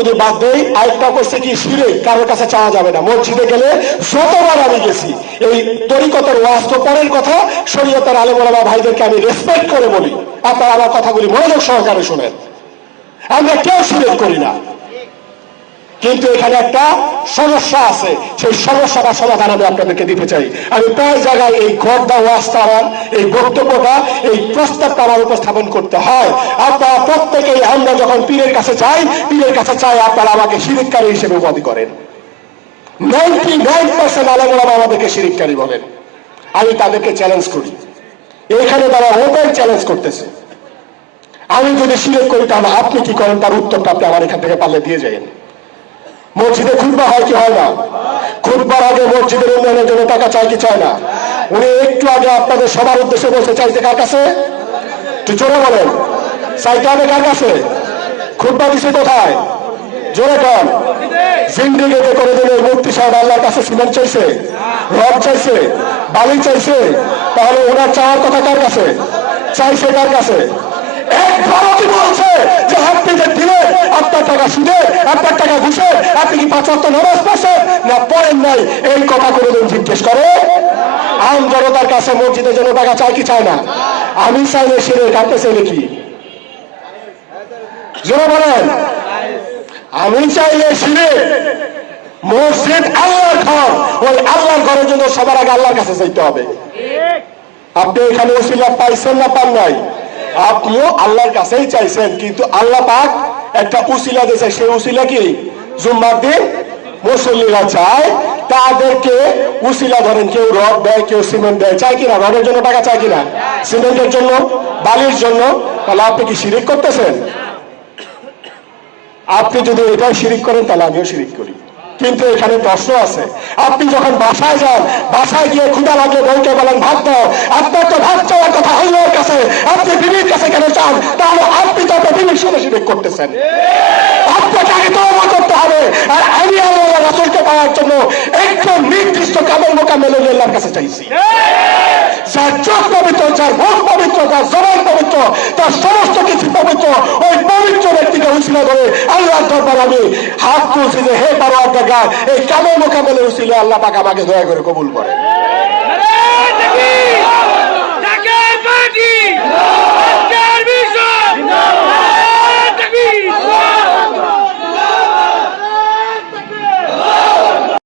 যদি বাদ দেই, আরেকটা করছে কি শিরক, কারোর কাছে চাওয়া যাবে না। মসজিদে গেলে যতবার আমি গেছি, এই তরিকতের ওয়াজ তো পরের কথা, শরীয়তের আলেম ওলামা ভাইদেরকে আমি রেসপেক্ট করে বলি, আপনারা আমার কথাগুলি মনোযোগ সহকারে শোনেন। আমরা কেউ শিরক করি না, কিন্তু এখানে একটা সমস্যা আছে, সেই সমস্যাটা সমাধান আমি আপনাদেরকে দিতে চাই। আমি প্রায় জায়গায় এই গর্দা ওয়াজটা আমার, এই বক্তব্যটা, এই প্রস্তাবটা আমার উপস্থাপন করতে হয়। আপনারা প্রত্যেকেই, আমরা যখন পীরের কাছে চাই আপনারা আমাকে শিরককারী হিসেবে উপাধি করেন। 99% আলেম ওলামা আমাদেরকে শিরককারী বলেন। আমি তাদেরকে চ্যালেঞ্জ করি, এখানে তারা ওপেন চ্যালেঞ্জ করতেছে। আমি যদি শিরক করি তাহলে আপনি কি করেন, তার উত্তরটা আপনি আমার এখান থেকে পারলে দিয়ে যাবেন। মসজিদে খুতবা হয় কি হয় না? খুতবার আগে মসজিদের উন্নয়নের জন্য টাকা চায় কি চায় না? উনি একটু আগে আপনাদের সবার উদ্দেশ্যে বলতে চাইছে কার কাছে? একটু জোরে বলেন, চাইতে হবে কার কাছে? খুতবা দিছে কোথায়? জোরে কর। জিন্দিগিতে করে দিলে মুফতি সাহেব আল্লাহর কাছে সিমেন্ট চাইছে, রড চাইছে, বালি চাইছে, তাহলে ওনার চাওয়ার কথা কার কাছে? চাইছে কার কাছে? একবারও কি বলছে যে আপনি যে দিলেন আপনার টাকা সুদে, আপনার টাকা ঘুষে, আপনি কি 5 ওয়াক্ত নামাজ পড়ছেন না পড়েন নাই? এই কথা কোনোদিন জিজ্ঞেস করে? আম জনতার কাছে মসজিদের জন্য টাকা চাই কি চায় না? আমি চাইলে শিরক, আপনি চাইলে কি? জোরে বলেন। আমি চাইলে শিরক। মসজিদ আল্লাহর ঘর, ওই আল্লাহর ঘরের জন্য সবার আগে আল্লাহর কাছে চাইতে হবে। আপনি এখানে ওসিলা পাইছেন না পান নাই? আপনিও আল্লাহর কাছেই চাইছেন, কিন্তু আল্লাহ পাক একটা উসিলা দিয়েছে। সেই উসিলা কি? জুম্মার দিন মুসল্লিরা চায়, তাদেরকে উসিলা ধরেন, কেউ রড দেয়, কেউ সিমেন্ট দেয়, চাই কিনা? রডের জন্য টাকা চাই কিনা? সিমেন্টের জন্য, বালির জন্য। তাহলে আপনি কি শিরিক করতেছেন? আপনি যদি এটাই শিরিক করেন তাহলে আমিও শিরিক করি। কিন্তু এখানে প্রশ্ন আছে, আপনি যখন বাসায় যান, বাসায় গিয়ে ক্ষুধা লাগলে বউকে বলেন ভাত দাও, আপনার তো ভাত চাওয়ার কথা আল্লাহর কাছে, আপনি বিবির কাছে কেন চান? তাহলে আপনি তো আপনার বিবির সাথে শিরিক করতেছেন। আপনাকে আগে তওবা করতে হবে। আর আমি আল্লাহ রাসূলকে পাওয়ার জন্য একটু নির্দিষ্ট কামেল মোকামেল আল্লাহর কাছে চাইছি। যার চোখ পবিত্র, যার মুখ পবিত্র, যার জবান পবিত্র, তার সমস্ত কিছু পবিত্র, ওই পবিত্র ব্যক্তিকে উসিলা করে আল্লাহর দরবারে আমি হাত তুলছি যে হে পারওয়ারদিগার, এই কামেল মোকামেলের উসিলা আল্লাহ পাক আমাকে দয়া করে কবুল করেন।